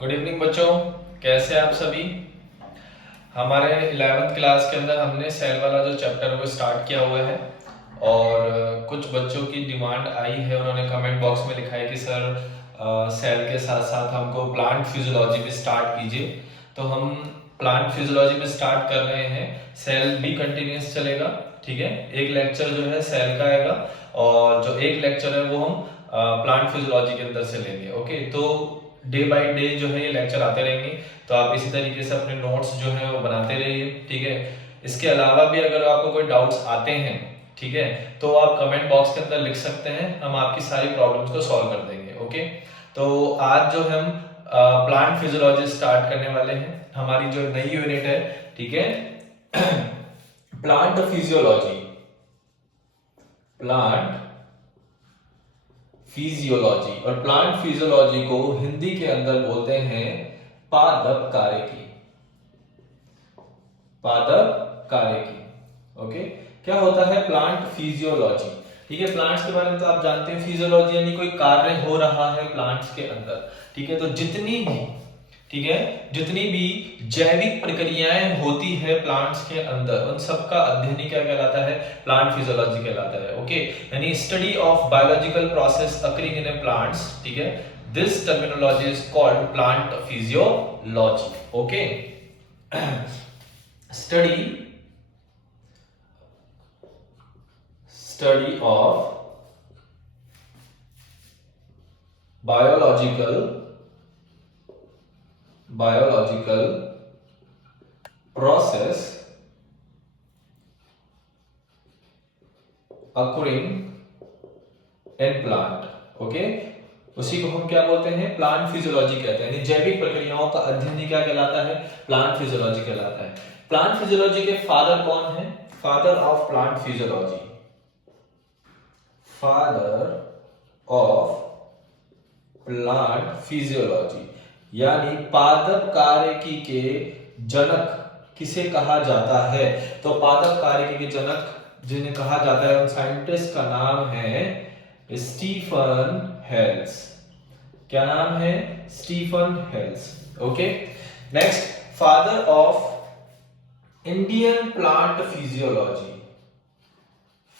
Good evening बच्चों, कैसे आप सभी। हमारे 11th क्लास के अंदर हमने सेल वाला जो चैप्टर है वो स्टार्ट किया हुआ है और कुछ बच्चों की डिमांड आई है। उन्होंने कमेंट बॉक्स में लिखा है कि सर सेल के साथ साथ हमको प्लांट फिजियोलॉजी भी स्टार्ट कीजिए। तो हम प्लांट फिजियोलॉजी में स्टार्ट कर रहे हैं। सेल भी कंटिन्यूस चलेगा, ठीक है। एक लेक्चर जो है सेल का आएगा और जो एक लेक्चर है वो हम प्लांट फिजियोलॉजी के अंदर से लेंगे। ओके, तो डे बाय डे जो है ये लेक्चर आते रहेंगे। तो आप इसी तरीके से अपने नोट्स जो है वो बनाते रहिए, ठीक है। इसके अलावा भी अगर आपको कोई डाउट्स आते हैं, ठीक है, तो आप कमेंट बॉक्स के अंदर लिख सकते हैं, हम आपकी सारी प्रॉब्लम्स को सॉल्व कर देंगे। ओके, तो आज जो हम प्लांट फिजियोलॉजी स्टार्ट करने वाले हैं, हमारी जो नई यूनिट है, ठीक है, प्लांट फिजियोलॉजी। प्लांट फिजियोलॉजी, और प्लांट फिजियोलॉजी को हिंदी के अंदर बोलते हैं पादप कार्यकी। पादप कार्यकी। ओके, क्या होता है प्लांट फिजियोलॉजी? ठीक है, प्लांट्स के बारे में तो आप जानते हैं, फिजियोलॉजी यानी कोई कार्य हो रहा है प्लांट्स के अंदर, ठीक है। तो जितनी भी, ठीक है, जितनी भी जैविक प्रक्रियाएं होती है प्लांट्स के अंदर, उन सब का अध्ययन ही क्या कहलाता है? प्लांट फिजियोलॉजी कहलाता है। ओके, यानी study of biological process occurring in A plants, ठीक है। This terminology is called plant physiology. Okay, study of biological process occurring in plant। Okay, उसी को हम क्या बोलते हैं? प्लांट फिजियोलॉजी कहते हैं। यानी जैविक प्रक्रियाओं का अध्ययन ही क्या कहलाता है? प्लांट फिजियोलॉजी कहलाता है। प्लांट फिजियोलॉजी के फादर कौन है? Father of plant physiology, father of plant physiology, यानी पादप कार्यकी के जनक किसे कहा जाता है? तो पादप कार्यकी के जनक जिन्हें कहा जाता है, उन साइंटिस्ट का नाम है स्टीफन हेल्स। क्या नाम है? Stephen Hales. Okay, next, father of Indian plant physiology,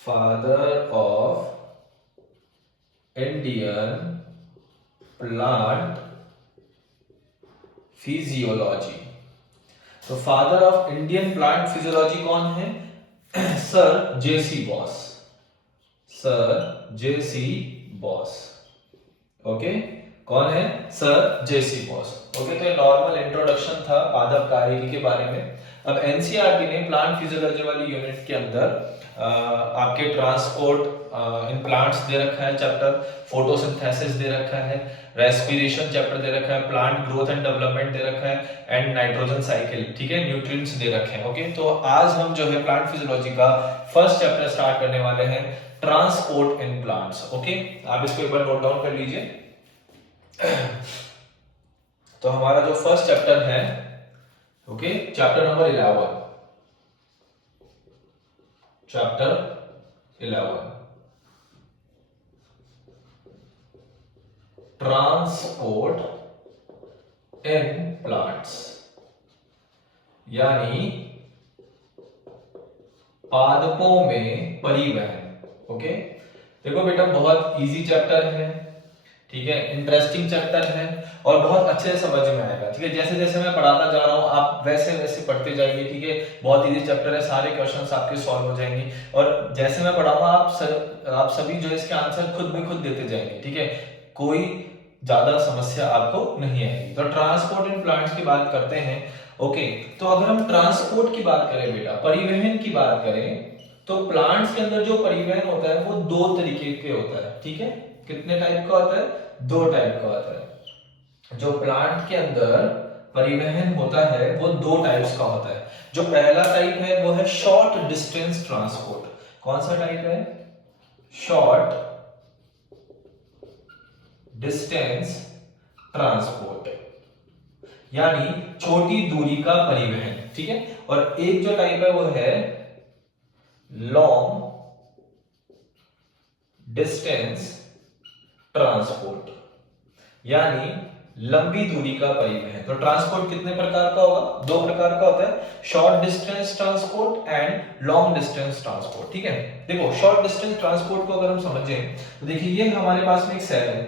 father of Indian plant physiology. तो father of Indian plant physiology कौन है? Sir J C Bose, sir J C Bose. Okay, कौन है? Sir J C Bose. ओके, तो ये नॉर्मल इंट्रोडक्शन था पादप कार्यकी के बारे में। अब एनसीईआरटी ने प्लांट फिजियोलॉजी वाली यूनिट के अंदर आपके ट्रांसपोर्ट इन प्लांट्स दे रखा है चैप्टर, फोटोसिंथेसिस दे रखा है, रेस्पिरेशन चैप्टर दे रखा है, प्लांट ग्रोथ एंड डेवलपमेंट दे रखा है, एंड नाइट्रोजन साइकिल, ठीक है, न्यूट्रिएंट्स दे रखे हैं। ओके, तो आज हम जो है प्लांट फिजियोलॉजी का फर्स्ट चैप्टर स्टार्ट करने वाले हैं, ट्रांसपोर्ट इन प्लांट्स। ओके, आप इसको एक बार नोट डाउन कर लीजिए। तो हमारा जो फर्स्ट चैप्टर है, okay, chapter number 11, chapter 11, transport in plants, यानी पादपों में परिवहन। ओके, देखो बेटा, बहुत इजी चैप्टर है, ठीक है, इंटरेस्टिंग चैप्टर है और बहुत अच्छे से समझ में आएगा, ठीक है। जैसे जैसे मैं पढ़ाता जा रहा हूँ आप वैसे वैसे पढ़ते जाइए, ठीक है। बहुत इजी चैप्टर है, सारे क्वेश्चंस आपके सॉल्व हो जाएंगे और जैसे मैं पढ़ाऊंगा आप सभी जो है इसके आंसर खुद भी खुद देते जाएंगे, ठीक है। कोई ज्यादा समस्या आपको नहीं आएगी। तो ट्रांसपोर्ट इन प्लांट्स की बात करते हैं। ओके, तो अगर हम ट्रांसपोर्ट की बात करें बेटा, परिवहन की बात करें, तो प्लांट्स के अंदर जो परिवहन होता है वो दो तरीके के होता है, ठीक है। कितने टाइप का होता है? दो टाइप का होता है। जो प्लांट के अंदर परिवहन होता है वो दो टाइप्स का होता है। जो पहला टाइप है वो है शॉर्ट डिस्टेंस ट्रांसपोर्ट। कौन सा टाइप है? शॉर्ट डिस्टेंस ट्रांसपोर्ट, यानी छोटी दूरी का परिवहन, ठीक है। और एक जो टाइप है वो है लॉन्ग डिस्टेंस ट्रांसपोर्ट, यानी लंबी दूरी का परिवहन। तो ट्रांसपोर्ट कितने प्रकार का होगा? दो प्रकार का होता है, short distance transport and long distance transport. ठीक है, देखो शॉर्ट डिस्टेंस ट्रांसपोर्ट को अगर हम समझें तो देखिए ये हमारे पास में एक सेल है,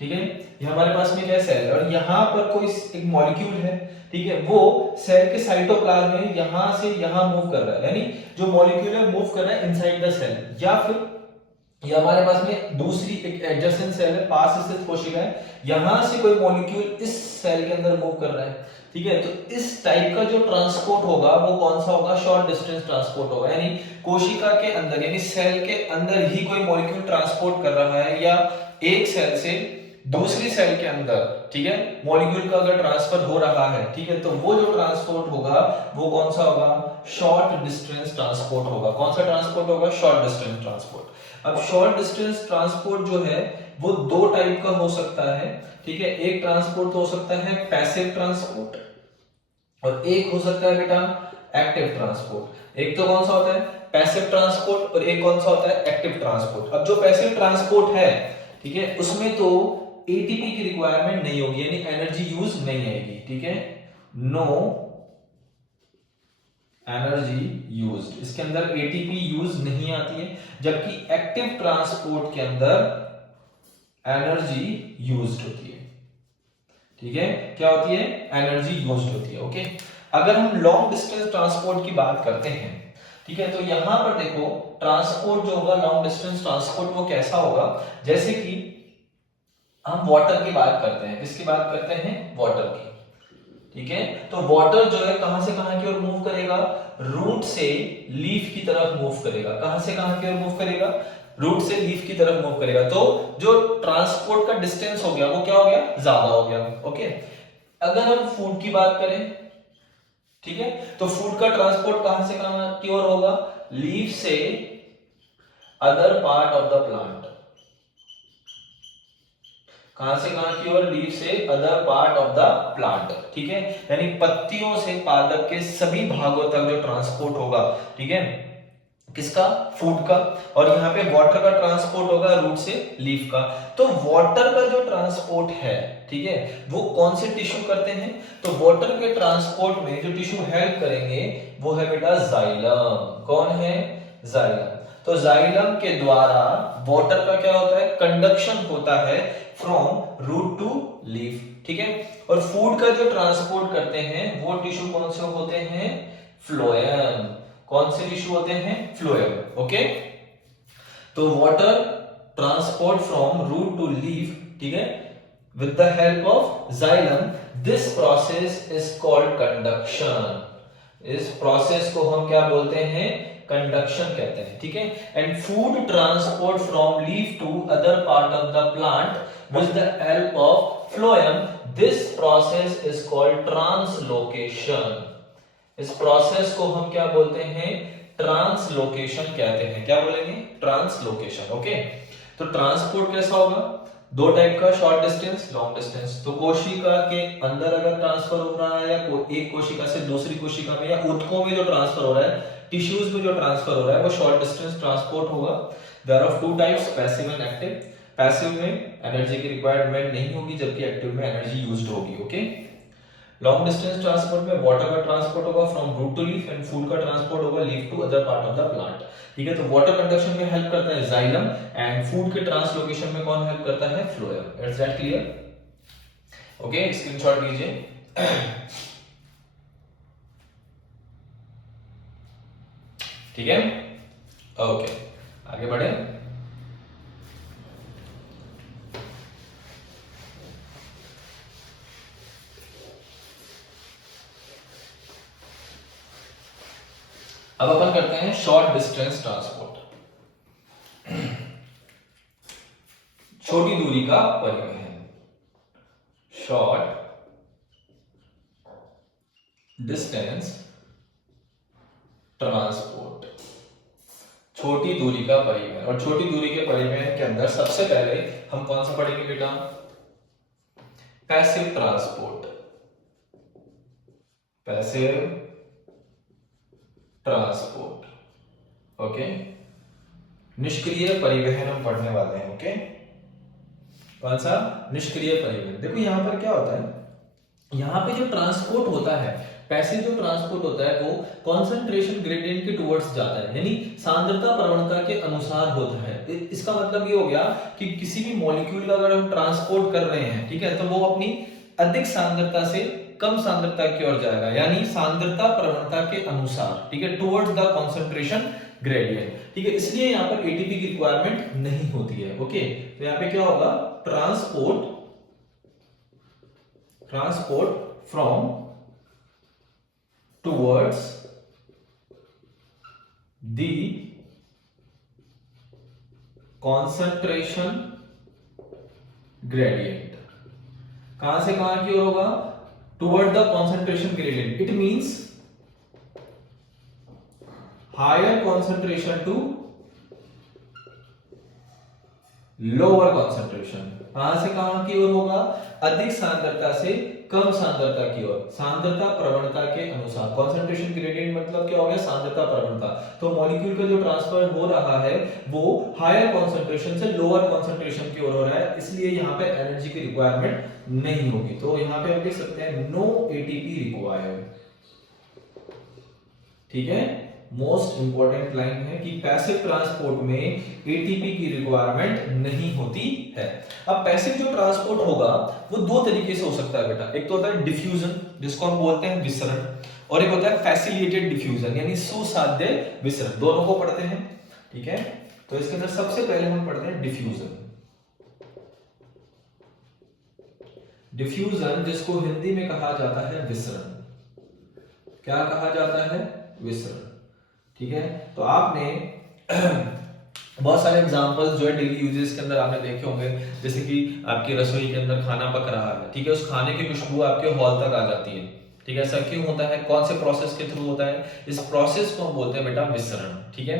ठीक है, ये हमारे पास में क्या है, सेल, और यहाँ पर कोई एक मॉलिक्यूल है, ठीक है, वो सेल के साइटोप्लाज्म में यहां से यहां मूव कर रहा है, यानी जो मॉलिक्यूल है मूव कर रहा है इनसाइड द सेल, या फिर ये हमारे पास में दूसरी एक एडजेसेंट सेल है, पास स्थित कोशिका है, यहां से कोई मॉलिक्यूल इस सेल के अंदर मूव कर रहा है, ठीक है, तो इस टाइप का जो ट्रांसपोर्ट होगा वो कौन सा होगा? शॉर्ट डिस्टेंस ट्रांसपोर्ट होगा, यानी कोशिका के अंदर यानी सेल के अंदर ही कोई मॉलिक्यूल ट्रांसपोर्ट कर रहा है, या एक सेल से दूसरी सेल के अंदर, ठीक है, मॉलिक्यूल का अगर ट्रांसफर हो रहा है, ठीक है, तो वो जो ट्रांसपोर्ट होगा वो कौन सा होगा? शॉर्ट डिस्टेंस ट्रांसपोर्ट होगा। कौन सा ट्रांसपोर्ट होगा? Short distance transport. अब शॉर्ट डिस्टेंस ट्रांसपोर्ट जो है वो दो टाइप का हो सकता है, ठीक है, एक ट्रांसपोर्ट हो सकता है पैसिव ट्रांसपोर्ट, और एक हो सकता है बेटा एक्टिव ट्रांसपोर्ट। एक तो कौन सा होता है? पैसिव ट्रांसपोर्ट, और एक कौन सा होता है? Active transport. अब जो पैसिव ट्रांसपोर्ट है, ठीक है, उसमें तो एटीपी की रिक्वायरमेंट नहीं होगी, यानी एनर्जी यूज नहीं आएगी, ठीक है, नो एनर्जी यूज्ड, इसके अंदर एटीपी यूज नहीं आती है, जबकि एक्टिव ट्रांसपोर्ट के अंदर एनर्जी यूज्ड होती है, ठीक है, क्या होती है? एनर्जी यूज्ड होती है। ओके, अगर हम लॉन्ग डिस्टेंस ट्रांसपोर्ट की बात करते हैं, ठीक है, तो यहां पर देखो ट्रांसपोर्ट जो होगा लॉन्ग डिस्टेंस ट्रांसपोर्ट वो कैसा होगा? जैसे कि हम वाटर की बात करते हैं, किसकी बात करते हैं? वाटर की, ठीक है, तो वाटर जो है कहां से कहां की ओर मूव करेगा? रूट से लीफ की तरफ मूव करेगा। कहां से कहां की ओर मूव करेगा? रूट से लीफ की तरफ मूव करेगा। तो जो ट्रांसपोर्ट का डिस्टेंस हो गया वो क्या हो गया? ज्यादा हो गया। ओके, अगर हम फूड की बात करें, ठीक है, तो फूड का ट्रांसपोर्ट कहां से कहां की ओर होगा? लीफ से other part of the plant. कहां से कहां की ओर? लीफ से other part of the plant, ठीक है, यानी पत्तियों से पादप के सभी भागों तक जो ट्रांसपोर्ट होगा, ठीक है, किसका? फूड का। और यहाँ पे वाटर का ट्रांसपोर्ट होगा रूट से लीफ का। तो वाटर का जो ट्रांसपोर्ट है, ठीक है, वो कौन से टिश्यू करते हैं? तो वाटर के ट्रांसपोर्ट में जो टिश्यू हेल्प करेंगे वो है बेटा जाइलम। कौन है? जाइलम। तो जाइलम के द्वारा वाटर का क्या होता है? कंडक्शन होता है फ्रॉम रूट टू लीफ, ठीक है। और फूड का जो ट्रांसपोर्ट करते हैं वो टिश्यू कौन से होते हैं? फ्लोएम। कौन से टिश्यू होते हैं? फ्लोएम। ओके, तो water transport from root to leaf, ठीक है, with the help of xylem, this process is called conduction. इस प्रोसेस को हम क्या बोलते हैं? कंडक्शन कहते हैं, ठीक है। And food transport from leaf to other part of the plant with the help of phloem, this process is called translocation. इस प्रोसेस को हम क्या बोलते हैं? ट्रांसलोकेशन कहते हैं। क्या बोलेंगे? ट्रांसलोकेशन। ओके, तो ट्रांसपोर्ट कैसा होगा? दो टाइप का, शॉर्ट डिस्टेंस, लॉन्ग डिस्टेंस। तो कोशिका के अंदर अगर ट्रांसफर हो रहा है, या एक कोशिका से दूसरी कोशिका में, या ऊतकों में जो ट्रांसफर हो रहा है, टिश्यूज में जो ट्रांसफर हो रहा है, वो शॉर्ट डिस्टेंस ट्रांसपोर्ट होगा। There are two types, passive and active. Passive में एनर्जी की रिक्वायरमेंट नहीं होगी, जबकि एक्टिव में एनर्जी यूज्ड होगी। ओके, लॉन्ग डिस्टेंस ट्रांसपोर्ट में वाटर का ट्रांसपोर्ट होगा from root to leaf, and food का ट्रांसपोर्ट होगा leaf to other part of the plant, ठीक है। तो वाटर कंडक्शन में हेल्प करता है जाइलम, एंड फूड के ट्रांसलोकेशन में कौन हेल्प करता है? Phloem. Is that clear? Okay, screenshot लीजिए। ठीक है, ओके, आगे बढ़े। अब अपन करते हैं शॉर्ट डिस्टेंस ट्रांसपोर्ट, छोटी दूरी का परिवहन। शॉर्ट डिस्टेंस ट्रांसपोर्ट, छोटी दूरी का परिवहन। और छोटी दूरी के परिवहन के अंदर सबसे पहले हम कौन सा पढ़ेंगे बेटा? Passive transport. Passive transport, okay, निष्क्रिय परिवहन हम पढ़ने वाले हैं। ओके, कौन सा? निष्क्रिय परिवहन। देखो यहाँ पर क्या होता है, यहाँ पे जो ट्रांसपोर्ट होता है, पैसिव जो ट्रांसपोर्ट होता है वो कॉन्सेंट्रेशन ग्रेडियंट के टुवर्ड्स जाता है, यानी सांद्रता प्रवणता के अनुसार होता है। इसका मतलब ये हो गया कि किसी भी मॉलिक्यूल का अगर हम ट्रांसपोर्ट कर रहे हैं, ठीक है, तो वो अपनी अधिक सांद्रता से कम सांद्रता की ओर जाएगा, यानी सांद्रता प्रवणता के अनुसार, ठीक है, टुवर्ड्स द कॉन्सेंट्रेशन ग्रेडियंट, ठीक है। इसलिए यहाँ पर एटीपी की रिक्वायरमेंट नहीं होती है। ओके, तो यहाँ पे क्या होगा, transport from towards the concentration gradient। कहां से कहां की ओर होगा? toward the concentration gradient। it means higher concentration to lower concentration। कहां से कहां की ओर होगा? अधिक सांद्रता से कम सांद्रता की ओर, सांद्रता प्रवणता के अनुसार। कॉन्सेंट्रेशन ग्रेडियंट मतलब क्या हो गया? सांद्रता प्रवणता। तो मॉलिक्यूल का जो ट्रांसफर हो रहा है वो हायर कॉन्सेंट्रेशन से लोअर कॉन्सेंट्रेशन की ओर हो रहा है, इसलिए यहाँ पे एनर्जी की रिक्वायरमेंट नहीं होगी। तो यहाँ पे हम लिख सकते हैं नो एटीपी रिक्वायर्ड, ठीक है। मोस्ट इंपॉर्टेंट लाइन है कि पैसिव ट्रांसपोर्ट में एटीपी की रिक्वायरमेंट नहीं होती है। अब पैसिव जो ट्रांसपोर्ट होगा वो दो तरीके से हो सकता है बेटा। एक तो होता है डिफ्यूजन, जिसको हम बोलते हैं विसरण, और एक होता है फैसिलिटेटेड डिफ्यूजन, यानी सुसाध्य विसरण। दोनों को पढ़ते हैं, ठीक है। तो इसके अंदर सबसे पहले हम पढ़ते हैं डिफ्यूजन। डिफ्यूजन जिसको हिंदी में कहा जाता है विसरण। क्या कहा जाता है? विसरण, ठीक है। तो आपने बहुत सारे एग्जांपल्स जो है डेली यूजेस के अंदर आपने देखे होंगे, जैसे कि आपकी रसोई के अंदर खाना पक रहा है, ठीक है, उस खाने की खुशबू आपके हॉल तक आ जाती है, ठीक है। ऐसा क्यों होता है? कौन से प्रोसेस के थ्रू होता है? इस प्रोसेस को हम बोलते हैं बेटा विसरण, ठीक है।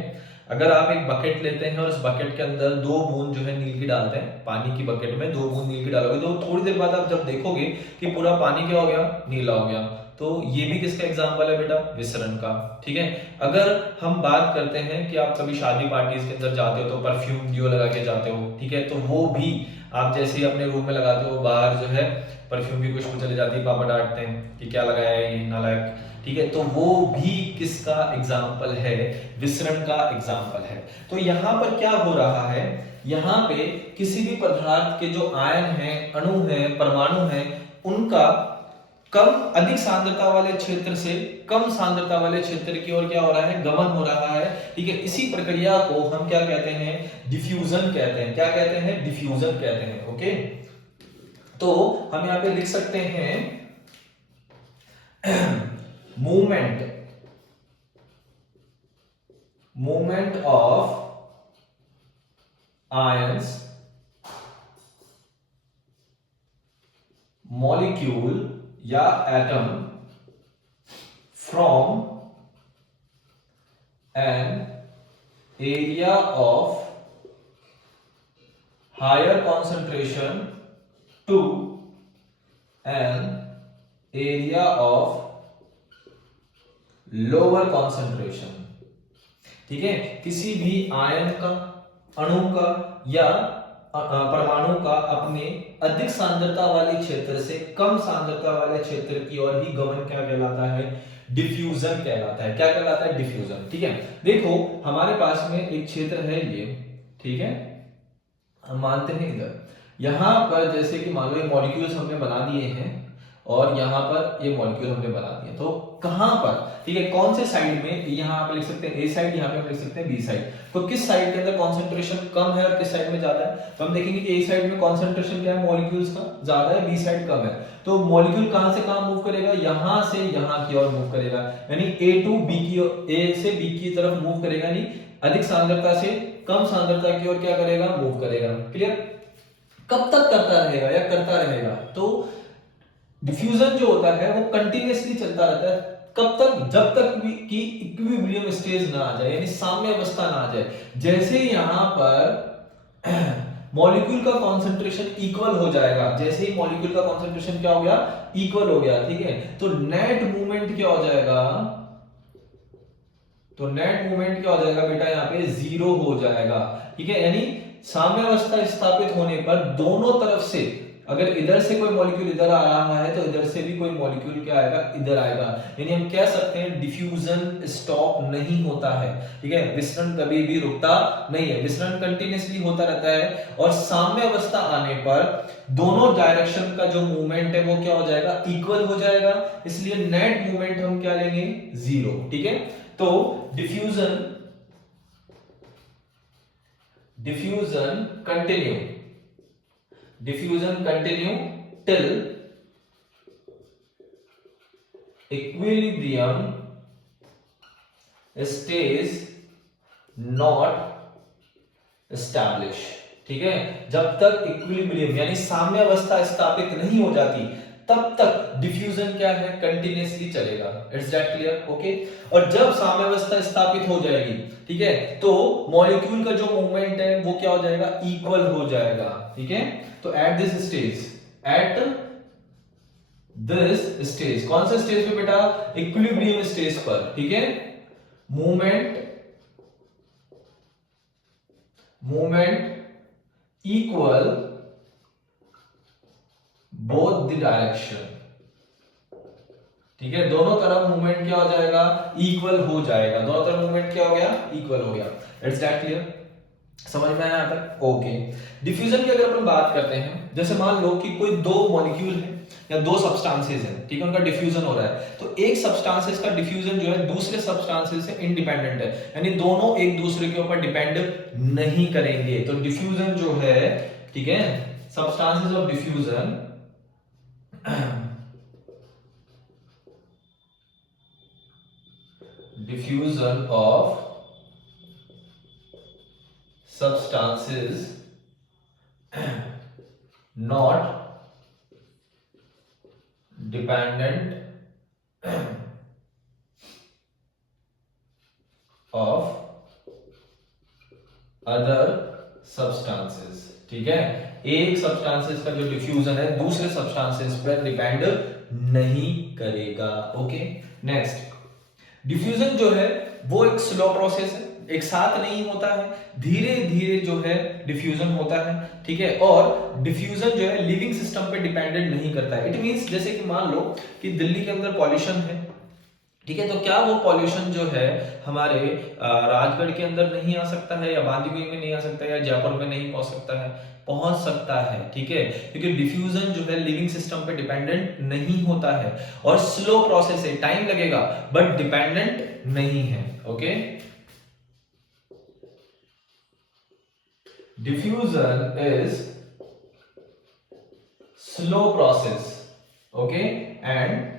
अगर आप एक बकेट लेते हैं और उस बकेट के अंदर 2 बूंद जो है नील की डालते हैं, पानी की बकेट में 2 बूंद नील की डालोगे, तो थोड़ी देर बाद आप जब देखोगे कि पूरा पानी क्या हो गया? नीला हो गया। तो ये भी किसका एग्जाम्पल है बेटा? विसरण का, ठीक है। अगर हम बात करते हैं कि आप कभी शादी पार्टीज के अंदर जाते हो तो परफ्यूम डियो लगा के जाते हो, ठीक है, तो वो भी आप जैसे ही अपने रूम में लगाते हो, बाहर जो है परफ्यूम की खुशबू चली जाती है, पापा डांटते हैं कि क्या लगाया है ये नालायक, ठीक है। तो वो भी किसका एग्जाम्पल है? विसरण का एग्जाम्पल है। तो यहाँ पर क्या हो रहा है? यहाँ पे किसी भी पदार्थ के जो आयन हैं, अणु हैं, परमाणु हैं, उनका कम अधिक सांद्रता वाले क्षेत्र से कम सांद्रता वाले क्षेत्र की ओर क्या हो रहा है? गमन हो रहा है, ठीक है। इसी प्रक्रिया को हम क्या कहते हैं? डिफ्यूजन कहते हैं। क्या कहते हैं? डिफ्यूजन कहते हैं। ओके, तो हम यहां पे लिख सकते हैं मूवमेंट ऑफ आयंस मॉलिक्यूल या atom from an area of higher concentration to an area of lower concentration, ठीक है। किसी भी आयन का, अणु का या परमाणु का अपने अधिक सांद्रता वाले क्षेत्र से कम सांद्रता वाले क्षेत्र की ओर ही गमन क्या कहलाता है? डिफ्यूजन कहलाता है। क्या कहलाता है? डिफ्यूजन, ठीक है। देखो हमारे पास में एक क्षेत्र है ये, ठीक है, हम मानते हैं इधर, यहां पर जैसे कि मान लो ये मॉलिक्यूल्स हमने बना दिए हैं और यहाँ पर ये मॉलिक्यूल हमने बना दिए, तो कहां पर, ठीक है, कौन से साइड में? यहाँ पे लिख सकते हैं ए साइड, यहाँ पे लिख सकते हैं बी साइड। तो किस साइड के अंदर कॉन्सेंट्रेशन कम है और किस साइड में ज्यादा है? तो हम देखेंगे कि ए साइड में कॉन्सेंट्रेशन क्या है? मॉलिक्यूल्स का ज्यादा है, बी साइड कम है। तो मॉलिक्यूल कहां से कहां मूव करेगा? यहां से यहां की ओर मूव करेगा, यानी ए टू बी की ओर, ए से बी की तरफ मूव करेगा, यानी अधिक सांद्रता से कम सांद्रता की ओर क्या करेगा? मूव करेगा। क्लियर? कब तक करता रहेगा या करता रहेगा? तो डिफ्यूजन जो होता है वो कंटिन्यूअसली चलता रहता है। कब तक? जब तक कि इक्विलिब्रियम स्टेज ना आ जाए, यानी साम्य अवस्था ना आ जाए। जैसे यहां पर मॉलिक्यूल का कॉन्सेंट्रेशन इक्वल हो जाएगा, जैसे ही मॉलिक्यूल का कॉन्सेंट्रेशन क्या हो गया? इक्वल हो गया, ठीक है, तो नेट मूवमेंट क्या हो जाएगा? तो नेट मूवमेंट क्या हो जाएगा बेटा? यहाँ पे 0 हो जाएगा, ठीक है, यानी साम्यावस्था स्थापित होने पर दोनों तरफ से, अगर इधर से कोई मॉलिक्यूल इधर आ रहा है तो इधर से भी कोई मॉलिक्यूल क्या आएगा, इधर आएगा। यानी हम कह सकते हैं डिफ्यूजन स्टॉप नहीं होता है, ठीक है, विसरण कभी भी रुकता नहीं है, विसरण कंटिन्यूअसली होता रहता है। और साम्य अवस्था आने पर दोनों डायरेक्शन का जो मूवमेंट है वो क्या हो जाएगा, इक्वल हो जाएगा, इसलिए नेट मूवमेंट हम क्या लेंगे, जीरो, ठीक है। तो diffusion continue till equilibrium stays not established, ठीक है, जब तक इक्विलिब्रियम यानी साम्य अवस्था स्थापित नहीं हो जाती तब तक डिफ्यूजन क्या है, कंटिन्यूअसली चलेगा। It's that clear, okay. और जब साम्य अवस्था स्थापित हो जाएगी, ठीक है, तो मॉलिक्यूल का जो मूवमेंट है वो क्या हो जाएगा, इक्वल हो जाएगा, ठीक है। तो एट दिस स्टेज कौन सा स्टेज पे बेटा, इक्विलिब्रियम स्टेज पर, ठीक है, movement equal both the direction, ठीक है, दोनों तरफ मूवमेंट क्या हो जाएगा, इक्वल हो जाएगा, दोनों तरफ मूवमेंट क्या हो गया, इक्वल हो गया। इट्स दैट क्लियर, समझ में आया यहां तक, ओके। डिफ्यूजन की अगर अपन बात करते हैं, जैसे मान लो कि कोई दो मॉलिक्यूल है या दो सब्सटेंसेस हैं, ठीक है, उनका डिफ्यूजन हो रहा है, तो एक सब्सटेंसेस का डिफ्यूजन जो है दूसरे सब्सटेंसेस से इंडिपेंडेंट है, यानी दोनों एक दूसरे के ऊपर डिपेंड नहीं करेंगे। तो डिफ्यूजन जो है, ठीक है, substances of diffusion substances not dependent of other substances, ठीक है, एक सब्सटेंसेस का जो डिफ्यूजन है दूसरे सब्सटेंसेस पर डिपेंड नहीं करेगा, ओके। नेक्स्ट, डिफ्यूजन जो है वो एक स्लो प्रोसेस है, एक साथ नहीं होता है, धीरे धीरे जो है डिफ्यूजन होता है, ठीक है। और डिफ्यूजन जो है लिविंग सिस्टम पे डिपेंडेंट नहीं करता है। इट मींस जैसे कि मान लो कि दिल्ली के अंदर पॉल्यूशन है, ठीक है, तो क्या वो पॉल्यूशन जो है हमारे राजगढ़ के अंदर नहीं आ सकता है, या बांदीकुई में नहीं आ सकता है, या जयपुर में नहीं पहुंच सकता है, ठीक है, क्योंकि डिफ्यूजन जो है लिविंग सिस्टम पे डिपेंडेंट नहीं होता है और स्लो प्रोसेस है, टाइम लगेगा बट डिपेंडेंट नहीं है, okay. Diffusion is slow process, okay, and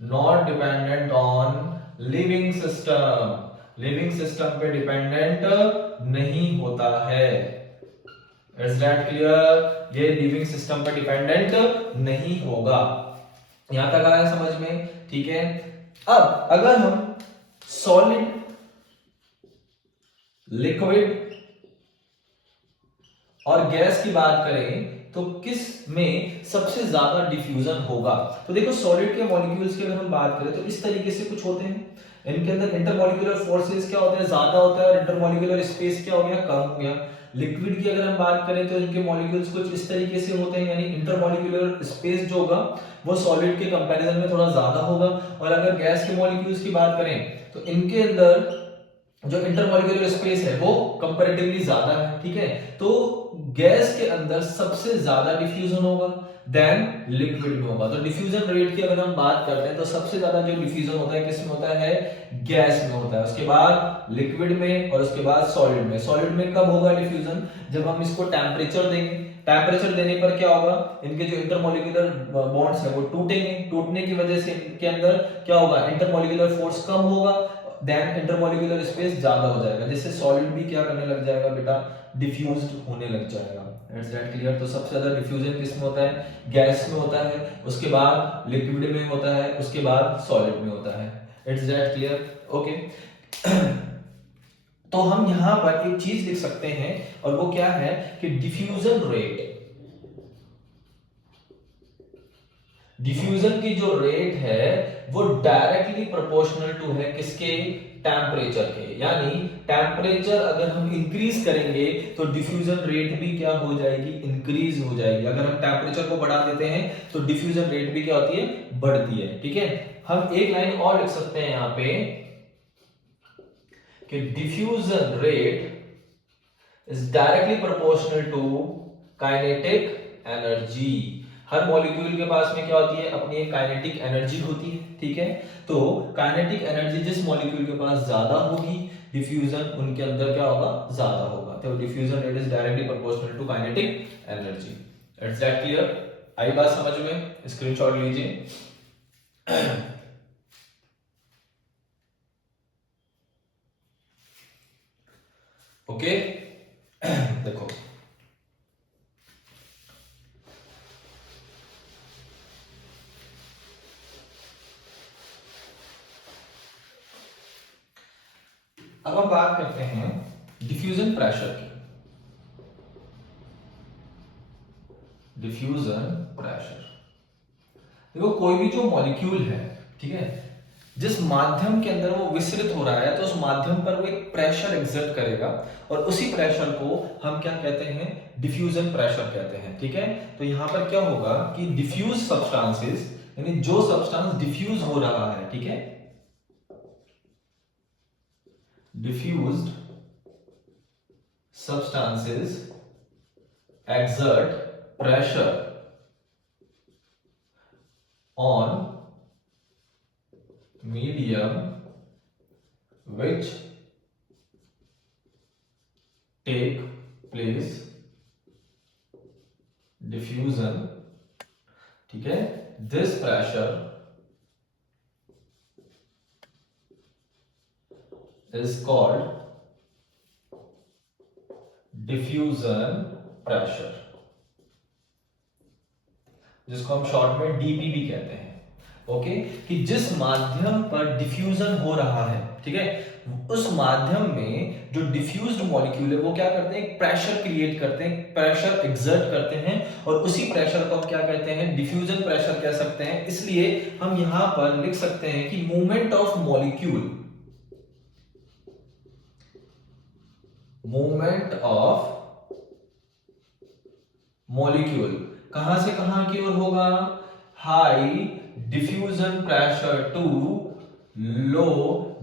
not dependent on living system, living system पे डिपेंडेंट नहीं होता है। इट्स दैट क्लियर, ये लिविंग सिस्टम पे डिपेंडेंट नहीं होगा। यहां तक आया समझ में, ठीक है। अब अगर हम सॉलिड, लिक्विड और गैस की बात करें तो किस में सबसे ज्यादा डिफ्यूजन होगा, तो देखो सॉलिड के मॉलिक्यूल्स की अगर हम बात करें तो इस तरीके से कुछ होते हैं, इनके अंदर इंटरमॉलिक्यूलर फोर्सेस क्या होते हैं, ज्यादा होता है, और इंटरमॉलिक्यूलर स्पेस क्या हो गया, कम हो गया। लिक्विड की अगर हम बात करें तो इनके मॉलिक्यूल्स कुछ इस तरीके से होते हैं, यानी इंटरमॉलिक्यूलर स्पेस जो होगा वो सॉलिड के कंपैरिजन में थोड़ा ज्यादा होगा। और अगर गैस के मॉलिक्यूल्स की बात करें तो इनके अंदर जो इंटरमॉलिक्यूलर स्पेस है वो कंपैरेटिवली ज्यादा है, ठीक है। तो गैस के अंदर सबसे ज्यादा डिफ्यूजन होगा देन लिक्विड में होगा। तो डिफ्यूजन रेट की अगर हम बात करते हैं तो सबसे ज्यादा जो डिफ्यूजन होता है किसमें होता है, गैस में होता है, उसके बाद लिक्विड में, और उसके बाद सॉलिड में। सॉलिड में कब होगा डिफ्यूजन, जब हम इसको टेम्परेचर देंगे, टेम्परेचर देने पर क्या होगा, इनके जो इंटरमॉलिक्यूलर बॉन्ड्स है वो टूटेंगे, टूटने की वजह से इनके अंदर क्या होगा, इंटरमॉलिक्यूलर फोर्स कम होगा, देन इंटरमॉलिक्यूलर स्पेस ज्यादा हो जाएगा, जिससे सॉलिड भी क्या करने लग जाएगा बेटा, डिफ्यूज्ड होने लग जाएगा। It's that clear. तो सबसे ज्यादा डिफ्यूजन किस में होता है, गैस में होता है, उसके बाद लिक्विड में होता है, उसके बाद सॉलिड में होता है। It's that clear, okay. तो हम यहां पर एक चीज लिख सकते हैं और वो क्या है कि डिफ्यूजन रेट, डिफ्यूजन की जो रेट है वो डायरेक्टली प्रोपोर्शनल टू है किसके, टेम्परेचर के, यानी टेम्परेचर अगर हम इंक्रीज करेंगे तो डिफ्यूजन रेट भी क्या हो जाएगी, इंक्रीज हो जाएगी। अगर हम टेम्परेचर को बढ़ा देते हैं तो डिफ्यूजन रेट भी क्या होती है, बढ़ती है। ठीक है, हम एक लाइन और लिख सकते हैं यहां पे कि diffusion rate is directly proportional to kinetic energy. हर मॉलिक्यूल के पास में क्या होती है, अपनी एक काइनेटिक एनर्जी होती है। ठीक है, तो काइनेटिक एनर्जी जिस मॉलिक्यूल के पास ज्यादा होगी, डिफ्यूजन उनके अंदर क्या होगा, ज्यादा होगा। तो diffusion rate is directly proportional to kinetic energy. It's that clear? आई बात समझ में? स्क्रीनशॉट लीजिए। ओके देखो, अब हम बात करते हैं डिफ्यूजन प्रेशर की। डिफ्यूजन प्रेशर, देखो कोई भी जो मॉलिक्यूल है, ठीक है, जिस माध्यम के अंदर वो विसरित हो रहा है तो उस माध्यम पर वो एक प्रेशर एक्सर्ट करेगा और उसी प्रेशर को हम क्या कहते हैं, डिफ्यूजन प्रेशर कहते हैं। ठीक है, तो यहां पर क्या होगा कि डिफ्यूज सब्सटेंसेस, यानी जो सब्सटेंस डिफ्यूज हो रहा है, ठीक है, diffused substances exert pressure on medium which take place diffusion। ठीक है, this pressure is called diffusion pressure, जिसको हम शॉर्ट में डीपी भी कहते हैं। ओके, कि जिस माध्यम पर डिफ्यूजन हो रहा है, ठीक है, उस माध्यम में जो डिफ्यूज्ड मॉलिक्यूल है वो क्या करते हैं, एक प्रेशर क्रिएट करते हैं, प्रेशर एक्सर्ट करते हैं और उसी प्रेशर को हम क्या कहते हैं, डिफ्यूजन प्रेशर कह सकते हैं। इसलिए हम यहां पर लिख सकते हैं कि movement of molecule, movement of molecule कहां से कहां की ओर होगा, high diffusion pressure to low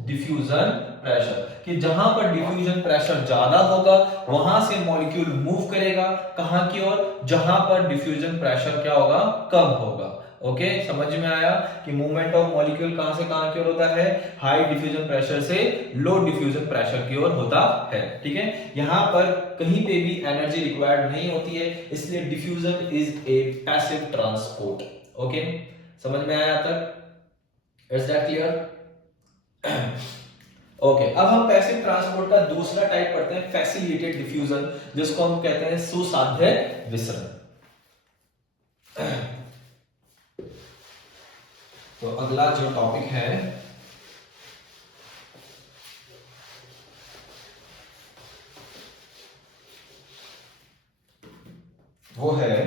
diffusion pressure, कि जहां पर डिफ्यूजन प्रेशर ज्यादा होगा वहां से मॉलिक्यूल मूव करेगा, कहां की ओर, जहां पर डिफ्यूजन प्रेशर क्या होगा, कम होगा। ओके, समझ में आया कि मूवमेंट ऑफ मॉलिक्यूल कहां से कहां की ओर होता है, हाई डिफ्यूजन प्रेशर से लो डिफ्यूजन प्रेशर की ओर होता है। ठीक है, यहां पर कहीं पे भी एनर्जी रिक्वायर्ड नहीं होती है, इसलिए diffusion is a passive transport. Okay, समझ में आया तक? Is that clear? ओके, अब हम पैसिव ट्रांसपोर्ट का दूसरा टाइप पढ़ते हैं, फैसिलिटेटेड डिफ्यूजन, जिसको हम कहते हैं सुसाध्य विसरण। तो अगला जो टॉपिक है वो है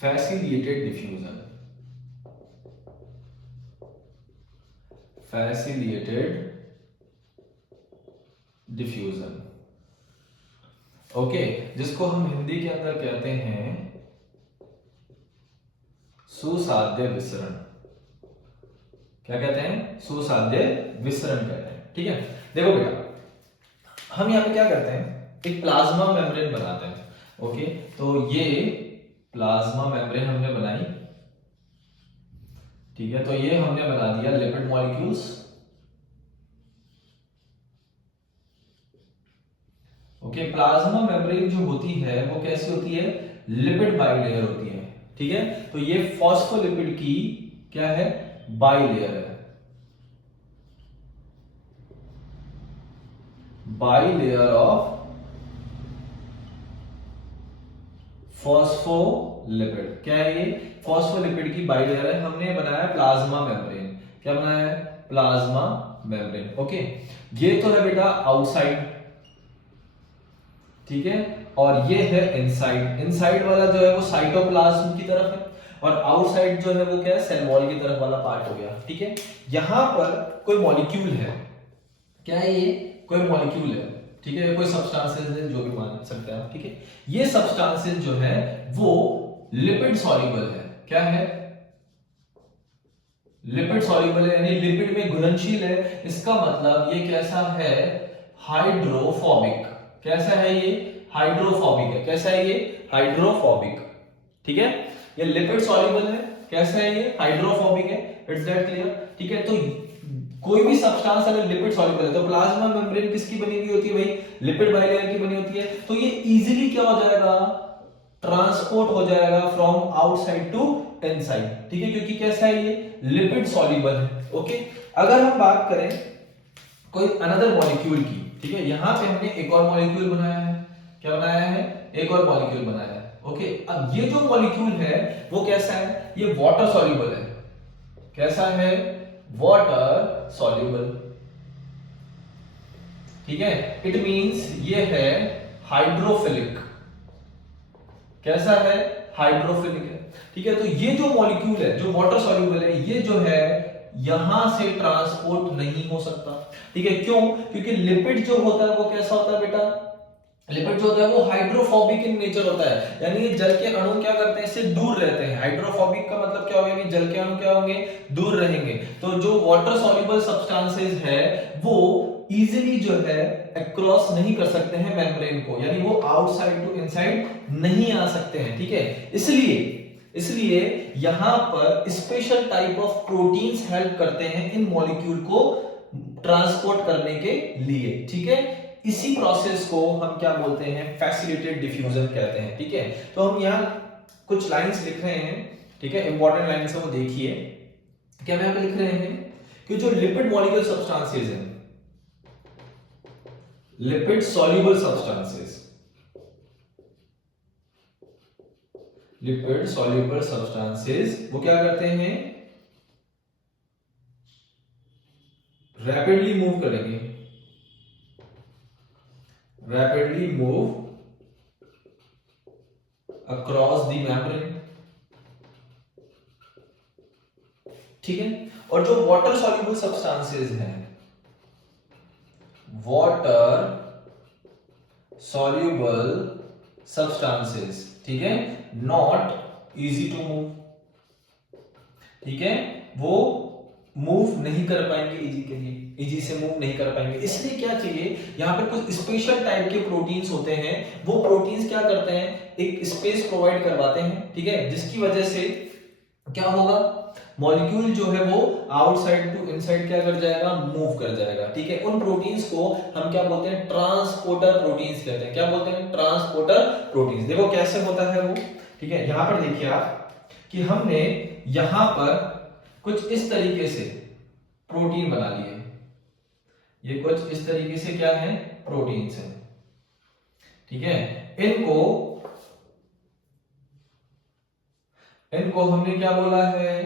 facilitated diffusion. Facilitated diffusion, okay, जिसको हम हिंदी के अंदर कहते हैं सुसाध्य विसरण। क्या कहते हैं, सुसाध्य विसरण कहते हैं। ठीक है, देखो बेटा, हम यहां पे क्या करते हैं, एक प्लाज्मा मेम्ब्रेन बनाते हैं। ओके, तो ये प्लाज्मा मेम्ब्रेन हमने बनाई, ठीक है, तो ये हमने बना दिया lipid molecules. Okay, plasma membrane जो होती है वो कैसी होती है, लिपिड बाइलेयर होती है। ठीक है, तो ये फॉस्फोलिपिड की क्या है, बाइलेयर है, बाइलेयर ऑफ फॉस्फोलिपिड। क्या है ये, फॉस्फोलिपिड की बाइलेयर है। हमने बनाया प्लाज्मा मेम्ब्रेन। क्या बनाया है, प्लाज्मा मेम्ब्रेन। ओके, ये तो है बेटा आउटसाइड, ठीक है, और ये है इनसाइड। इनसाइड वाला जो है वो साइटोप्लाज्म की तरफ है और आउटसाइड जो है वो क्या है, सेल वॉल की तरफ वाला पार्ट हो गया। ठीक है, यहां पर कोई मॉलिक्यूल है, क्या है ये, कोई मॉलिक्यूल है। ठीक है, कोई सब्सटेंसेस है, जो भी मान सकते हैं आप। ठीक है, ये सब्सटेंसेस जो है वो लिपिड सॉल्युबल है। क्या है, लिपिड सॉल्युबल है, यानी लिपिड में घुलनशील है। इसका मतलब ये कैसा है, हाइड्रोफोबिक। कैसा है ये, हाइड्रोफोबिक है। कैसा है ये, हाइड्रोफोबिक। ठीक है, ये लिपिड सॉल्युबल है। कैसा है ये, हाइड्रोफोबिक है। It's that clear. ठीक है, तो कोई भी सब्सटेंस अगर लिपिड सॉल्युबल है तो प्लाज्मा मेम्ब्रेन किसकी बनी हुई होती है भाई, लिपिड बाइलेयर की बनी होती है। तो ये इजीली क्या हो जाएगा, ट्रांसपोर्ट हो जाएगा फ्रॉम आउटसाइड टू इनसाइड। ठीक है, क्योंकि कैसा है ये, लिपिड सॉल्युबल है। ओके, अगर हम बात करें कोई अनदर मॉलिक्यूल की, ठीक है, यहां पे हमने एक और मॉलिक्यूल बनाया है। क्या बनाया है, एक और मॉलिक्यूल बनाया है। ओके, अब ये जो मॉलिक्यूल है वो कैसा है, ये वाटर सॉल्युबल है। कैसा है, वाटर सॉल्युबल। ठीक है, इट मींस ये है हाइड्रोफिलिक। कैसा है, हाइड्रोफिलिक है। ठीक है, तो ये जो मॉलिक्यूल है जो वाटर सॉल्युबल है, ये जो है यहां से ट्रांसपोर्ट नहीं हो सकता। ठीक है, क्यों, क्योंकि लिपिड जो होता है वो कैसा होता है बेटा, लिपिड जो होता है वो हाइड्रोफोबिक इन नेचर होता है, यानी ये जल के अणु क्या करते हैं, इससे दूर रहते हैं। हाइड्रोफोबिक का मतलब क्या हो गया कि जल के अणु क्या होंगे, दूर रहेंगे। तो जो वाटर सॉल्युबल सब्सटेंसेस है वो इजीली जो है अक्रॉस नहीं कर सकते हैं मेम्ब्रेन को, यानी वो आउटसाइड टू इनसाइड नहीं आ सकते हैं। ठीक है, इसलिए इसलिए यहां पर special type of proteins help करते हैं इन मॉलिक्यूल को ट्रांसपोर्ट करने के लिए। ठीक है, इसी प्रोसेस को हम क्या बोलते हैं, फैसिलिटेटेड डिफ्यूजन कहते हैं। ठीक है, तो हम यहां कुछ लाइंस लिख रहे हैं। ठीक है, इंपॉर्टेंट लाइंस है वो देखिए। क्या हम यहां पे लिख रहे हैं कि जो लिपिड मॉलिक्यूल सब्सटेंसेस हैं, lipid soluble substances, lipid soluble substances वो क्या करते हैं, रैपिडली मूव करेंगे, rapidly move across the membrane. ठीक है, और जो वाटर सॉल्युबल सब्सटेंसेस हैं, वाटर सॉल्युबल सब्सटेंसेस, ठीक है, नॉट इजी टू मूव। ठीक है, वो मूव नहीं कर पाएंगे इजी के लिए, इजी से मूव नहीं कर पाएंगे। इसलिए क्या चाहिए, यहां पर कुछ स्पेशल टाइप के प्रोटीन्स होते हैं। वो प्रोटीन्स क्या करते हैं, एक स्पेस प्रोवाइड करवाते हैं। ठीक है, जिसकी वजह से क्या होगा, मॉलिक्यूल जो है वो आउटसाइड टू इनसाइड क्या कर जाएगा, मूव कर जाएगा। ठीक है, उन प्रोटीन्स को हम क्या बोलते हैं, ट्रांसपोर्टर प्रोटीन्स कहते हैं। क्या बोलते हैं, ट्रांसपोर्टर प्रोटीन्स। देखो कैसे होता है वो। ठीक है, यहां पर देखिए आप कि हमने यहां पर कुछ इस तरीके से प्रोटीन बना लिए। ये कुछ इस तरीके से क्या है, प्रोटीन्स है। ठीक है, इनको इनको हमने क्या बोला है,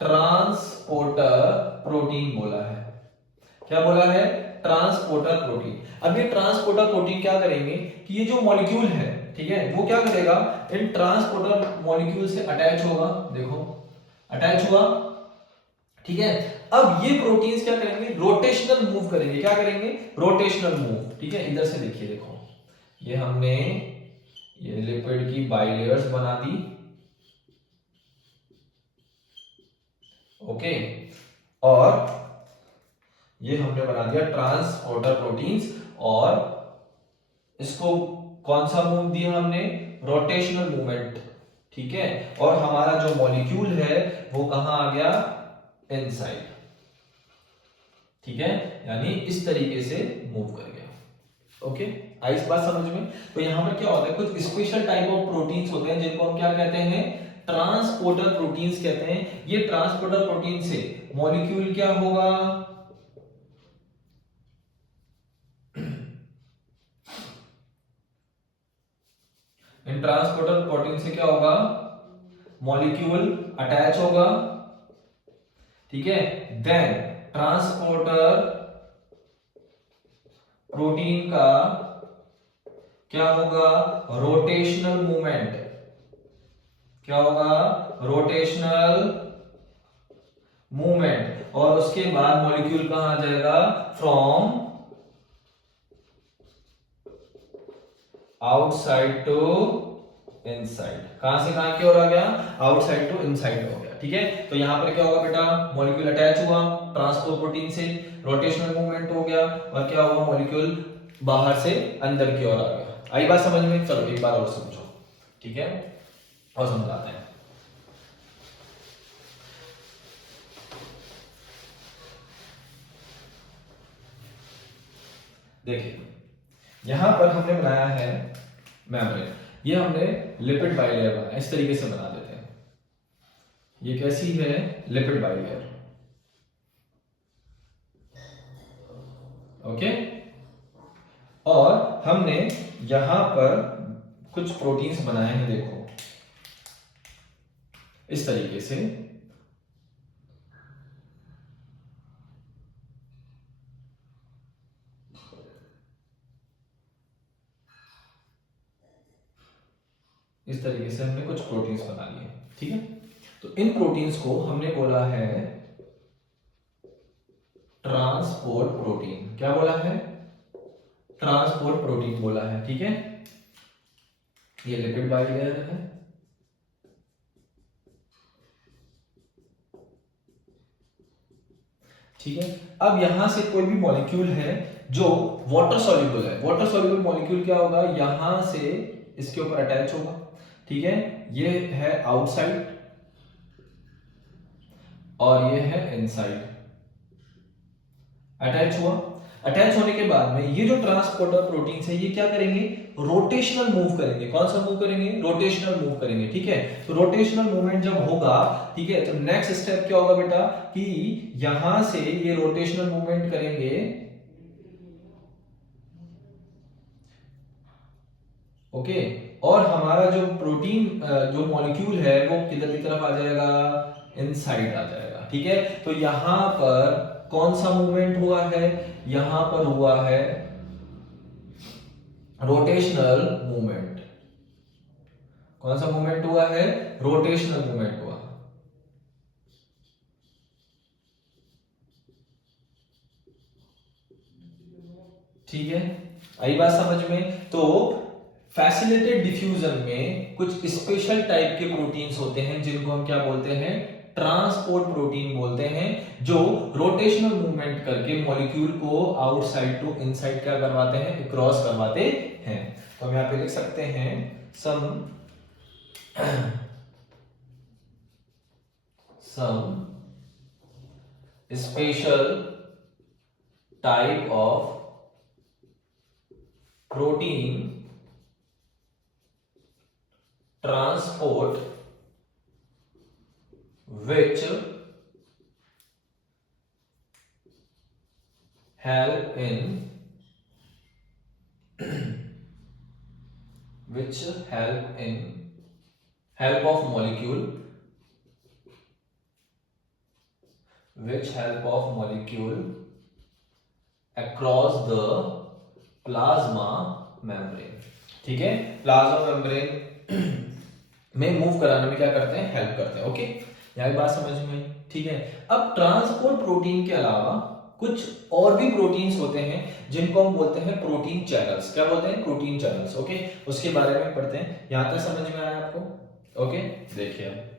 ट्रांसपोर्टर प्रोटीन बोला है। क्या बोला है, ट्रांसपोर्टर प्रोटीन। अब ये ट्रांसपोर्टर प्रोटीन क्या करेंगे कि ये जो मॉलिक्यूल है, ठीक है, वो क्या करेगा, इन ट्रांसपोर्टर मॉलिक्यूल से अटैच होगा। देखो अटैच हुआ। ठीक है, अब ये प्रोटीन्स क्या करेंगे, रोटेशनल मूव करेंगे। क्या करेंगे, रोटेशनल मूव। ठीक है, इधर से देखिए, देखो ये हमने ये लिपिड की बाइलेयर्स बना दी। ओके, और ये हमने बना दिया ट्रांसपोर्टर प्रोटीन्स, और इसको कौन सा मूव दिया हमने, रोटेशनल मूवमेंट। ठीक है, और हमारा जो मॉलिक्यूल है वो कहां आ गया, इनसाइड। ठीक है, यानी इस तरीके से मूव कर गया। ओके, आई इस बात समझ में। तो यहां पर क्या होता है, कुछ स्पेशल टाइप ऑफ प्रोटीन्स होते हैं जिनको हम क्या कहते हैं, ट्रांसपोर्टर प्रोटीन्स कहते हैं। ये ट्रांसपोर्टर प्रोटीन से मॉलिक्यूल क्या होगा, इन ट्रांसपोर्टर प्रोटीन से क्या होगा, मॉलिक्यूल अटैच होगा। ठीक है, देन ट्रांसपोर्टर प्रोटीन का क्या होगा, रोटेशनल मूवमेंट। क्या होगा, रोटेशनल मूवमेंट। और उसके बाद मॉलिक्यूल कहां आ जाएगा, फ्रॉम आउटसाइड टू इनसाइड। कहां से कहां की ओर आ गया, आउटसाइड टू इनसाइड हो गया। ठीक है, तो यहां पर क्या होगा बेटा, मॉलिक्यूल अटैच हुआ ट्रांसपोर्ट प्रोटीन से, रोटेशनल मूवमेंट हो गया, और क्या हुआ, मॉलिक्यूल बाहर से अंदर की ओर आ गया। आई बात समझ में, चलो एक बार और समझो। ठीक है, और समझाते हैं। देखिए यहां पर हमने बनाया है मेम्ब्रेन, ये हमने लिपिड बाइलेयर बनाया, इस तरीके से बना देते हैं। ये कैसी है, लिपिड बाइलेयर। ओके, और हमने यहां पर कुछ प्रोटीन्स बनाए हैं, देखो इस तरीके से। इस तरीके से हमने कुछ प्रोटीन्स बना लिए। ठीक है, तो इन प्रोटीन्स को हमने बोला है ट्रांसपोर्ट प्रोटीन। क्या बोला है, ट्रांसपोर्ट प्रोटीन बोला है। ठीक है, ये लिपिड बाइलेयर है। ठीक है, अब यहां से कोई भी मॉलिक्यूल है जो वाटर सॉल्युबल है, वाटर सॉल्युबल मॉलिक्यूल क्या होगा, यहां से इसके ऊपर अटैच होगा। ठीक है, ये है आउटसाइड और ये है इनसाइड। अटैच हुआ, अटैच होने के बाद में ये जो ट्रांसपोर्टर प्रोटीन है, ये क्या करेंगे, रोटेशनल मूव करेंगे। कौन सा मूव करेंगे, रोटेशनल मूव करेंगे। ठीक है, तो रोटेशनल मूवमेंट जब होगा, ठीक है, तो नेक्स्ट स्टेप क्या होगा बेटा, कि यहां से ये रोटेशनल मूवमेंट करेंगे। ओके, और हमारा जो प्रोटीन जो मॉलिक्यूल है वो किधर की तरफ आ जाएगा, इनसाइड आ जाएगा। ठीक है, तो यहां पर कौन सा मूवमेंट हुआ है, यहां पर हुआ है रोटेशनल मूवमेंट। कौन सा मूवमेंट हुआ है, रोटेशनल मूवमेंट हुआ। ठीक है, आई बात समझ में। तो फैसिलिटेटेड डिफ्यूजन में कुछ स्पेशल टाइप के प्रोटीन्स होते हैं जिनको हम क्या बोलते हैं, ट्रांसपोर्ट प्रोटीन बोलते हैं, जो रोटेशनल मूवमेंट करके मॉलिक्यूल को आउटसाइड टू इनसाइड क्या करवाते हैं, क्रॉस करवाते हैं। तो हम यहां पे लिख सकते हैं सम special type of protein transport which help in help of molecule across the plasma membrane। ठीक है, प्लाज्मा मेम्ब्रेन में मूव कराने में क्या करते हैं, हेल्प करते हैं। ओके, यह बात समझ में आई। ठीक है, अब ट्रांसपोर्ट प्रोटीन के अलावा कुछ और भी प्रोटीन्स होते हैं जिनको हम बोलते हैं प्रोटीन चैनल्स। क्या बोलते हैं, प्रोटीन चैनल्स। ओके, उसके बारे में पढ़ते हैं। यहां तक समझ में आया आपको। ओके, देखिए अब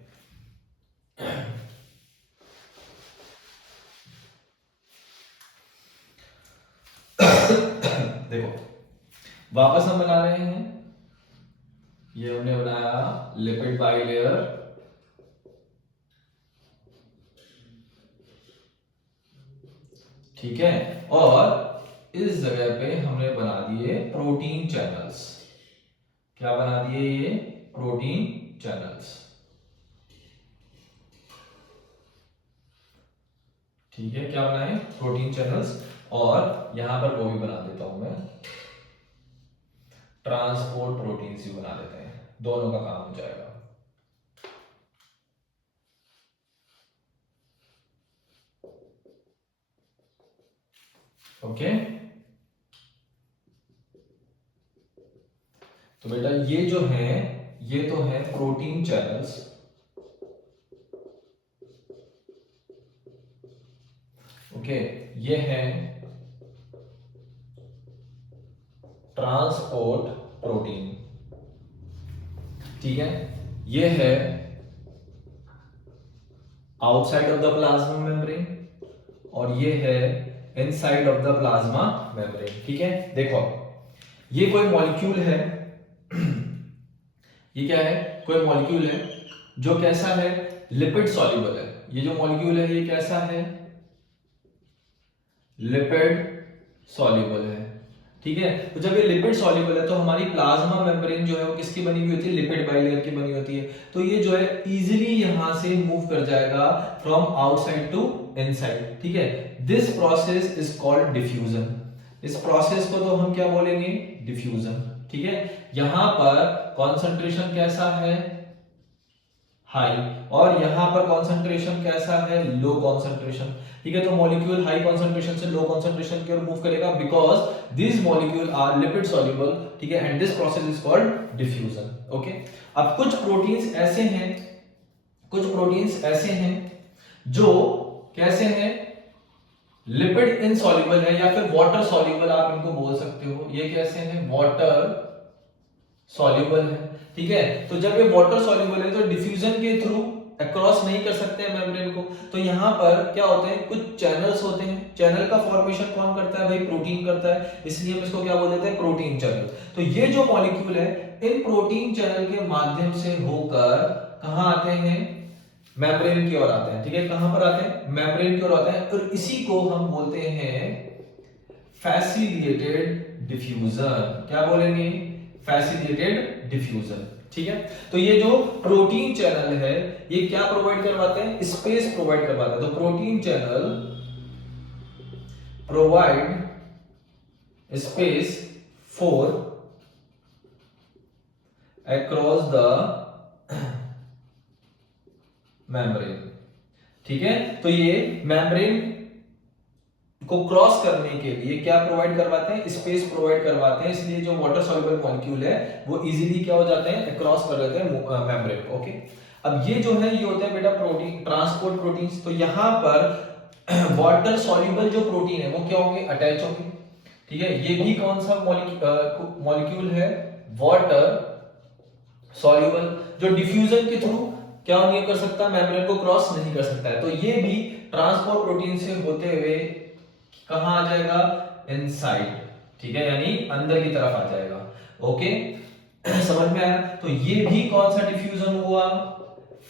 देखो वापस हम बना रहे हैं, ये हमने बनाया लिपिड बाइलेयर। ठीक है, और इस जगह पे हमने बना दिए प्रोटीन चैनल्स। क्या बना दिए, ये प्रोटीन चैनल्स। ठीक है, क्या बनाए, प्रोटीन चैनल्स। और यहां पर वो भी बना देता हूं मैं, ट्रांसपोर्ट प्रोटीन्स भी बना देते हैं, दोनों का काम हो जाएगा। ओके, तो बेटा ये जो है ये तो है प्रोटीन चैनल्स, ओके, ये है ट्रांसपोर्ट प्रोटीन, ठीक है, ये है outside of the plasma membrane और ये है inside of the plasma membrane, ठीक है। देखो ये कोई मॉलिक्यूल है ये क्या है, कोई मॉलिक्यूल है जो कैसा है, लिपिड सॉल्युबल है। ये जो मॉलिक्यूल है ये कैसा है, लिपिड सॉल्युबल है, ठीक है। तो जब ये लिपिड सॉल्युबल है तो हमारी प्लाज्मा मेम्ब्रेन जो है वो किसकी बनी हुई होती है, लिपिड बाइलेयर की बनी होती है। तो ये जो है इजीली यहां से मूव कर जाएगा फ्रॉम आउटसाइड टू इनसाइड, ठीक है। This process is called diffusion. इस प्रोसेस को तो हम क्या बोलेंगे, डिफ्यूजन, ठीक है। यहां पर कॉन्सेंट्रेशन कैसा है, हाई, और यहां पर कॉन्सेंट्रेशन कैसा है, लो कॉन्सेंट्रेशन, ठीक है। तो मॉलिक्यूल हाई कॉन्सेंट्रेशन से लो कॉन्सेंट्रेशन की ओर मूव करेगा because this molecule are lipid soluble, ठीक है, and this process is called diffusion, okay. अब कुछ प्रोटीन्स ऐसे हैं, कुछ प्रोटीन्स ऐसे हैं जो कैसे हैं, लिपिड इनसॉल्युबल है या फिर वाटर सॉल्युबल आप इनको बोल सकते हो। ये कैसे हैं, वाटर सॉल्युबल है, ठीक है। तो जब ये वाटर सॉल्युबल है तो डिफ्यूजन के थ्रू अक्रॉस नहीं कर सकते हैं मेम्ब्रेन को। तो यहां पर क्या होते हैं, कुछ चैनल्स होते हैं। चैनल का फॉर्मेशन कौन करता है भाई, प्रोटीन करता है, इसलिए हम इसको क्या बोल देते हैं, प्रोटीन चैनल। तो ये जो मॉलिक्यूल है इन प्रोटीन चैनल के माध्यम से होकर कहां आते हैं, मेम्ब्रेन की ओर आते हैं, ठीक है। कहां पर आते हैं, मेम्ब्रेन की ओर आते हैं, और इसी को हम बोलते हैं फैसिलिटेटेड डिफ्यूजन। क्या बोलेंगे, फैसिलिटेटेड डिफ्यूजन, ठीक है। तो ये जो प्रोटीन चैनल है ये क्या प्रोवाइड करवाते हैं, स्पेस प्रोवाइड करवाते हैं। तो protein channel provide space for across the membrane, ठीक है। तो ये मेम्ब्रेन को क्रॉस करने के लिए क्या प्रोवाइड करवाते हैं, स्पेस प्रोवाइड करवाते हैं। इसलिए जो वाटर सॉल्युबल मॉलिक्यूल है वो इजीली क्या हो जाते हैं, क्रॉस कर लेते हैं मेम्ब्रेन को, ओके। अब ये जो है ये होते हैं बेटा प्रोटीन, ट्रांसपोर्ट प्रोटीन्स। तो यहां पर वाटर सॉल्युबल जो प्रोटीन है वो क्या होंगे, अटैच होंगे, ठीक है। ये भी कौन सा मॉलिक्यूल है, वाटर सॉल्युबल, जो डिफ्यूजन के थ्रू क्या नहीं कर सकता, मेम्ब्रेन को क्रॉस नहीं कर सकता है। तो ये भी ट्रांसपोर्ट प्रोटीन से होते हुए कहां आ जाएगा, इनसाइड, ठीक है, यानी अंदर की तरफ आ जाएगा, ओके। समझ में आया। तो ये भी कौन सा डिफ्यूजन हुआ,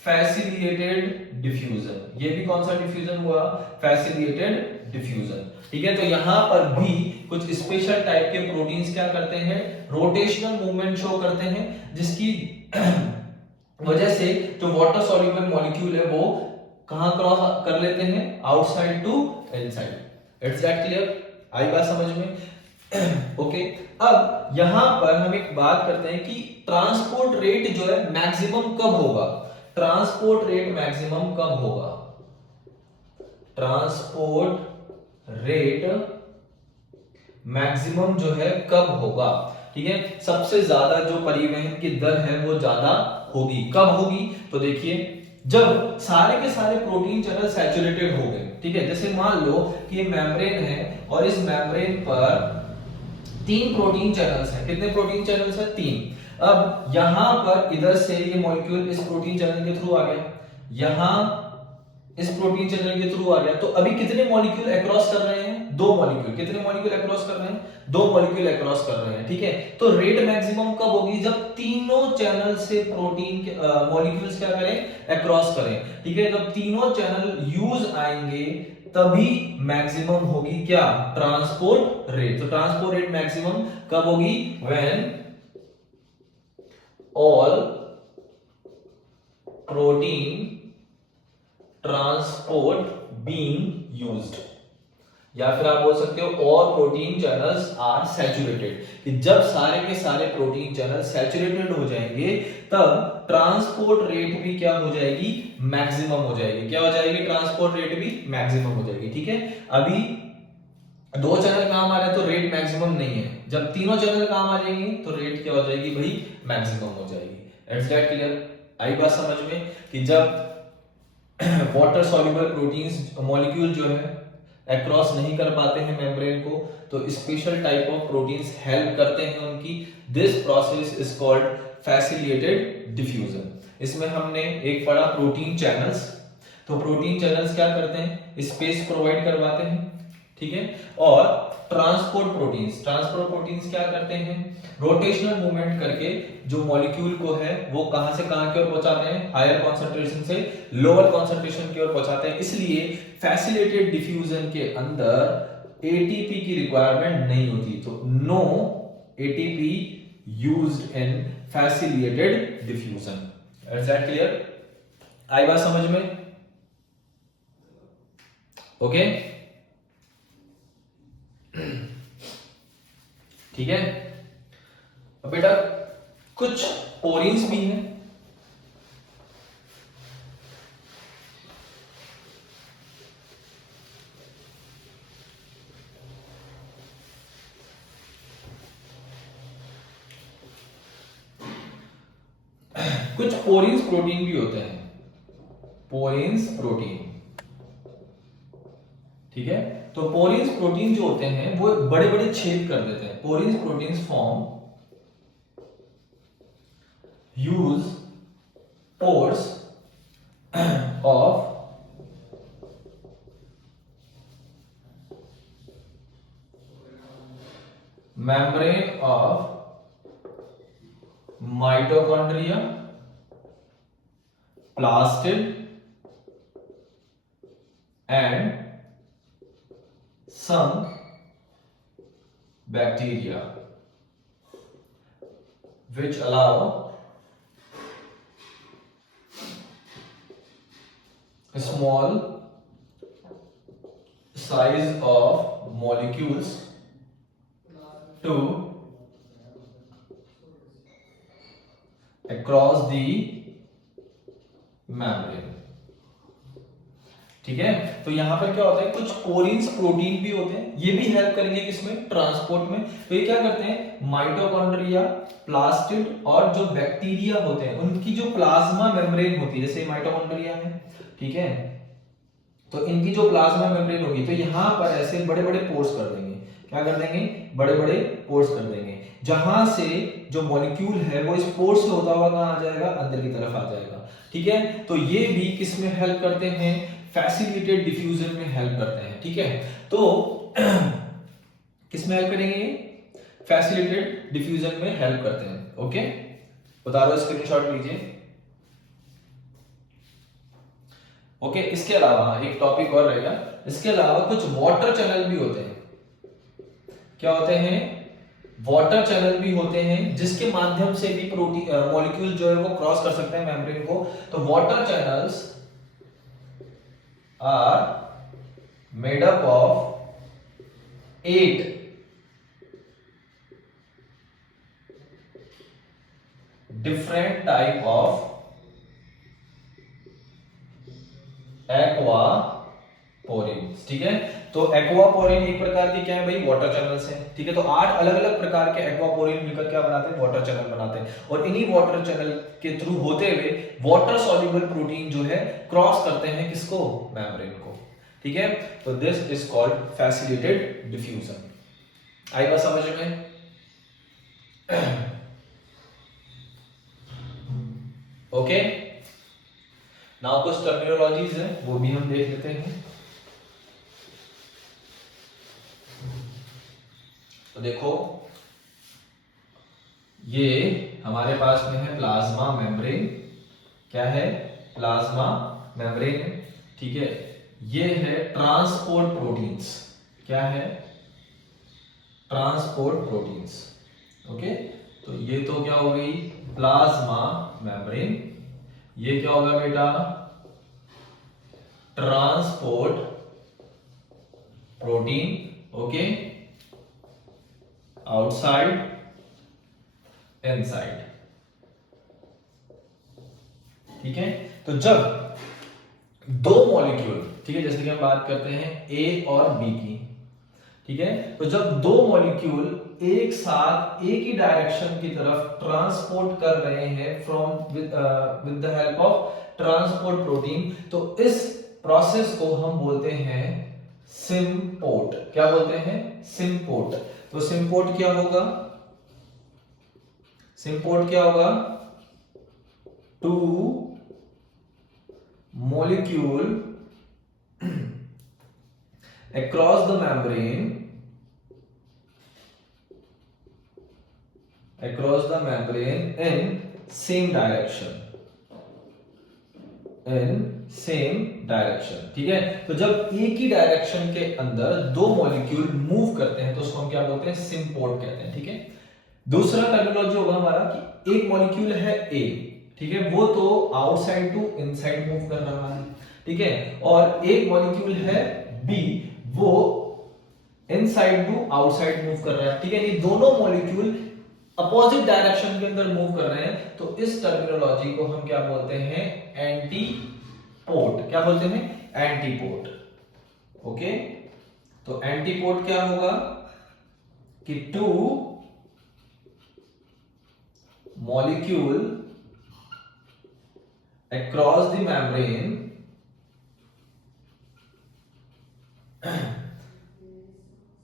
फैसिलिटेटेड डिफ्यूजन। ये भी कौन सा डिफ्यूजन हुआ, फैसिलिटेटेड डिफ्यूजन, ठीक है। तो यहां पर भी कुछ स्पेशल टाइप के प्रोटीन्स क्या करते हैं, रोटेशनल मूवमेंट शो करते हैं, जिसकी वजह से जो वाटर सॉल्युबल मॉलिक्यूल है वो कहां क्रॉस कर लेते हैं, outside to inside. It's that clear, आई बात समझ में, ओके। अब यहां पर हम एक बात करते हैं कि ट्रांसपोर्ट रेट जो है मैक्सिमम कब होगा, ट्रांसपोर्ट रेट मैक्सिमम कब होगा, ट्रांसपोर्ट रेट मैक्सिमम जो है कब होगा, ठीक है। सबसे ज्यादा जो परिवहन की दर है वो ज्यादा होगी, कब होगी, तो देखिए जब सारे के सारे प्रोटीन चैनल सैचुरेटेड हो गए, ठीक है। जैसे मान लो कि ये मेम्ब्रेन है और इस मेम्ब्रेन पर 3 प्रोटीन चैनल्स हैं। कितने प्रोटीन चैनल्स हैं, 3। अब यहां पर इधर से ये मॉलिक्यूल इस प्रोटीन चैनल के थ्रू आ गया, यहां इस प्रोटीन चैनल के थ्रू आ गया। तो अभी कितने मॉलिक्यूल अक्रॉस कर रहे हैं, 2 मॉलिक्यूल। कितने मॉलिक्यूल अक्रॉस कर रहे हैं, 2 मॉलिक्यूल अक्रॉस कर रहे हैं, ठीक है। तो रेट मैक्सिमम कब होगी, जब तीनों चैनल से प्रोटीन मॉलिक्यूल्स क्या करें, अक्रॉस करें, ठीक है। जब तीनों चैनल यूज आएंगे तभी मैक्सिमम होगी क्या, ट्रांसपोर्ट रेट। तो ट्रांसपोर्ट रेट मैक्सिमम कब होगी, when all protein transport being used, या फिर आप बोल सकते हो all protein channels are saturated, कि जब सारे के सारे प्रोटीन चैनल सैचुरेटेड हो जाएंगे तब ट्रांसपोर्ट रेट भी क्या हो जाएगी, मैक्सिमम हो जाएगी। क्या हो जाएगी, ट्रांसपोर्ट रेट भी मैक्सिमम हो जाएगी, ठीक है। अभी 2 चैनल काम आ रहे हैं तो रेट मैक्सिमम नहीं है, जब तीनों चैनल काम आ जाएंगे तो रेट क्या हो जाएगी भाई, मैक्सिमम हो जाएगी। It's that clear? आई बात समझ में कि जब वाटर सॉल्युबल प्रोटीन्स मॉलिक्यूल जो है अक्रॉस नहीं कर पाते हैं मेम्ब्रेन को, तो special type of proteins help करते हैं उनकी। This process is called facilitated diffusion. इसमें हमने एक पढ़ा प्रोटीन चैनल्स। तो प्रोटीन चैनल्स क्या करते हैं? स्पेस प्रोवाइड करवाते हैं, ठीक है। और ट्रांसपोर्ट प्रोटीन्स क्या करते हैं? रोटेशनल मूवमेंट करके जो मॉलिक्यूल को है वो कहां से कहां की ओर पहुंचाते हैं? हायर कॉन्सेंट्रेशन से लोअर कॉन्सेंट्रेशन की ओर पहुंचाते हैं। इसलिए फैसिलिटेटेड डिफ्यूजन के अंदर एटीपी की रिक्वायरमेंट नहीं होती, तो no ATP used in facilitated diffusion. Is that clear? आई बात समझ में? ओके, ठीक है। अब बेटा कुछ पोरीन्स भी हैं। कुछ पोरीन्स प्रोटीन भी होते हैं, पोरीन्स प्रोटीन, ठीक है। तो पोरीन्स प्रोटीन जो होते हैं वो बड़े बड़े छेद कर देते हैं। Porins proteins form use pores of membrane of mitochondria, plastid and some bacteria which allow a small size of molecules to across the membrane, ठीक है। तो यहां पर क्या होता है? कुछ पोरीन्स प्रोटीन भी होते हैं, ये भी हेल्प करेंगे किसमें? ट्रांसपोर्ट में। तो ये क्या करते हैं? माइटोकॉन्ड्रिया, प्लास्टिड और जो बैक्टीरिया होते हैं उनकी जो प्लाज्मा मेम्ब्रेन होती है, जैसे माइटोकॉन्ड्रिया है, ठीक है, तो इनकी जो प्लाज्मा मेम्ब्रेन होगी, तो यहां पर ऐसे बड़े बड़े पोर्स कर देंगे। क्या कर देंगे? बड़े बड़े पोर्स कर देंगे, जहां से जो मॉलिक्यूल है वो इस पोर्स से होता हुआ कहां आ जाएगा? अंदर की तरफ आ जाएगा, ठीक है। तो ये भी किसमें हेल्प करते हैं? फैसिलिटेटेड डिफ्यूजन में हेल्प करते हैं, ठीक है। तो किसमें हेल्प करेंगे? फैसिलिटेटेड डिफ्यूजन में हेल्प करते हैं। ओके, बता दो, स्क्रीनशॉट लीजिए। ओके, इसके अलावा एक टॉपिक और रहेगा। इसके अलावा कुछ वाटर चैनल भी होते हैं। क्या होते हैं? वाटर चैनल भी होते हैं, जिसके माध्यम से भी प्रोटीन मॉलिक्यूल जो है वो क्रॉस कर सकते हैं मेम्ब्रेन को। तो water channels are made up of 8 different type of aquaporin, ठीक है। तो एक्वापोरिन एक प्रकार की क्या है भाई? वाटर चैनल्स हैं, ठीक है। तो 8 अलग अलग प्रकार के एक्वापोरिन मिलकर क्या बनाते हैं? वाटर चैनल बनाते हैं। और इन्हीं वाटर चैनल के थ्रू होते हुए वाटर सॉल्युबल प्रोटीन जो है क्रॉस करते हैं किसको? मेम्ब्रेन को, ठीक है। तो this is called facilitated diffusion. आई बात समझ में? ओके, नाउ कुछ टर्मिनोलॉजीज हैं वो भी हम देख लेते हैं। तो देखो, ये हमारे पास में है प्लाज्मा मेम्ब्रेन। क्या है? प्लाज्मा मेम्ब्रेन है, ठीक है। ये है ट्रांसपोर्ट प्रोटीन्स। क्या है? Transport proteins. ओके, तो ये तो क्या हो गई? Plasma membrane. ये क्या होगा बेटा? Transport protein. Okay, outside, inside, ठीक है। तो जब दो मॉलिक्यूल, ठीक है, जैसे कि हम बात करते हैं ए और बी की, ठीक है, तो जब दो मॉलिक्यूल एक साथ एक ही डायरेक्शन की तरफ ट्रांसपोर्ट कर रहे हैं from with the help of transport protein, तो इस प्रोसेस को हम बोलते हैं सिम्पोर्ट। क्या बोलते हैं? सिम्पोर्ट। तो सिम्पोर्ट क्या होगा? सिम्पोर्ट क्या होगा? Two molecule across the membrane in same direction, ठीक है। तो जब एक ही डायरेक्शन के अंदर दो मॉलिक्यूल मूव करते हैं तो उसको हम क्या बोलते हैं? सिम्पोर्ट कहते हैं, ठीक है। दूसरा टर्मिनोलॉजी होगा हमारा कि एक मॉलिक्यूल है ए, ठीक है, वो तो आउटसाइड टू इनसाइड मूव कर रहा है, ठीक है, और एक मॉलिक्यूल है बी, वो इनसाइड टू आउटसाइड मूव कर रहा है, ठीक है। ये दोनों मॉलिक्यूल अपोजिट डायरेक्शन के अंदर मूव कर रहे हैं, तो इस टर्मिनोलॉजी को हम क्या बोलते हैं? एंटीपोर्ट। क्या बोलते हैं? एंटीपोर्ट। ओके, तो एंटीपोर्ट क्या होगा कि two molecule across the membrane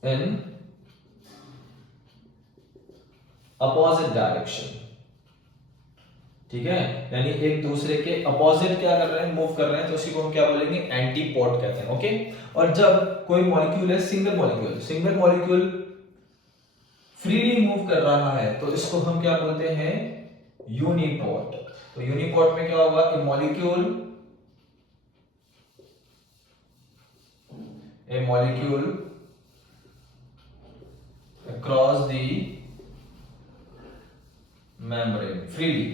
in opposite direction, ठीक है, यानी एक दूसरे के अपोजिट क्या कर रहे हैं? मूव कर रहे हैं, तो उसी को हम क्या बोलेंगे? एंटीपोड कहते हैं। ओके, और जब कोई मॉलिक्यूल है सिंगल मॉलिक्यूल फ्रीली मूव कर रहा है तो इसको हम क्या बोलते हैं? यूनिपोड। तो यूनिपोड में क्या होगा? A molecule across the membrane freely,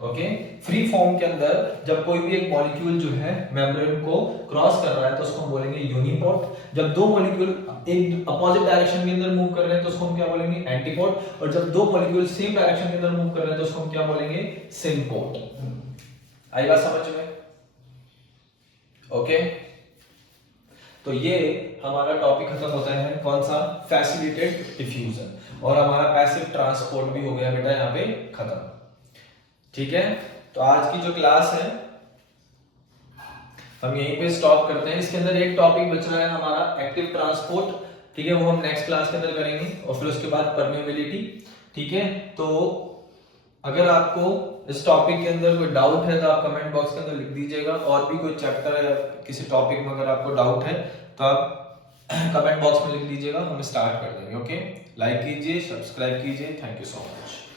okay. Free form के अंदर जब कोई भी एक मॉलिक्यूल जो है मेम्ब्रेन को क्रॉस कर रहा है तो उसको हम बोलेंगे यूनिपोड। जब दो मॉलिक्यूल एक अपोजिट डायरेक्शन के अंदर मूव कर रहे हैं तो उसको हम क्या बोलेंगे? एंटीपोड। और जब दो मॉलिक्यूल सेम डायरेक्शन के अंदर मूव कर रहे हैं तो उसको हम क्या बोलेंगे? सिम्पोड। आई बात समझ में? ओके, तो ये हमारा टॉपिक खत्म होता है। कौन सा? Facilitated diffusion. और हमारा पैसिव ट्रांसपोर्ट भी हो गया बेटा यहाँ पे खत्म, ठीक है। तो आज की जो क्लास है हम यहीं पे स्टॉप करते हैं। इसके अंदर एक टॉपिक बच रहा है हमारा एक्टिव ट्रांसपोर्ट, ठीक है, वो हम नेक्स्ट क्लास के अंदर करेंगे। और फिर उसके बाद परमेबिलिटी, ठीक है। तो अगर आपको इस टॉपिक के अंदर कोई डाउट है तो आप कमेंट बॉक्स के अंदर लिख दीजिएगा। और भी कोई चैप्टर या किसी टॉपिक में अगर आपको डाउट है तो आप कमेंट बॉक्स में लिख दीजिएगा, हम स्टार्ट कर देंगे। ओके, लाइक कीजिए, सब्सक्राइब कीजिए। Thank you so much.